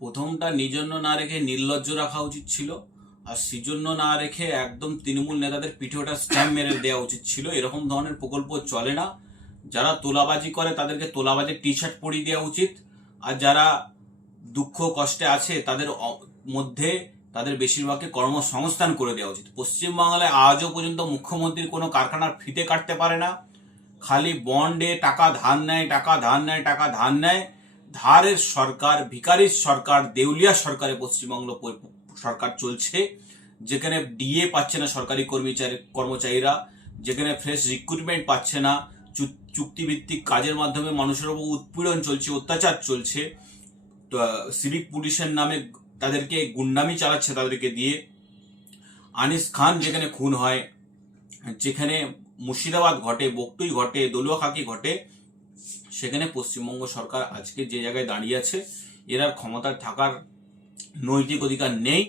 প্রথমটা নিজন্য না রেখে নির্লজ্জ রাখা উচিত ছিল, আর সেজন্য না রেখে একদম তৃণমূল নেতাদের পিঠে ওটা স্ট্যাম্প মেরে দেওয়া উচিত ছিল। এরকম ধরনের প্রকল্প চলে না। যারা তোলাবাজি করে তাদেরকে তোলাবাজির টি শার্ট পরিয়ে দেওয়া উচিত, আর যারা দুঃখ কষ্টে আছে তাদের মধ্যে তাদের বেশিরভাগকে কর্মসংস্থান করে দেওয়া উচিত। পশ্চিমবাংলায় আজও পর্যন্ত মুখ্যমন্ত্রী কোনো কারখানার ফিতে কাটতে পারে না, খালি বন্ডে টাকা ধার নেয়, টাকা ধার নেয়, টাকা ধার নেয়। ধারের সরকার, ভিখারির সরকার, দেউলিয়া সরকারে পশ্চিমবঙ্গ সরকার চলছে, যেখানে ডিএ পাচ্ছে না সরকারি কর্মচারীরা, যেখানে ফ্রেশ রিক্রুটমেন্ট পাচ্ছে না, চুক্তিভিত্তিক কাজের মাধ্যমে মানুষের উপর উৎপীড়ন চলছে, অত্যাচার চলছে, সিভিক পুলিশের নামে তাদেরকে গুন্ডামি চালাচ্ছে তাদেরকে দিয়ে। আনিস খান যেখানে খুন হয়, যেখানে মুর্শিদাবাদ ঘটে, বকটুই ঘটে, দলুয়াখাকি ঘটে, সেখানে পশ্চিমবঙ্গ সরকার আজকে যে জায়গায় দাঁড়িয়ে আছে, এর আর ক্ষমতায় থাকার নৈতিক অধিকার নেই।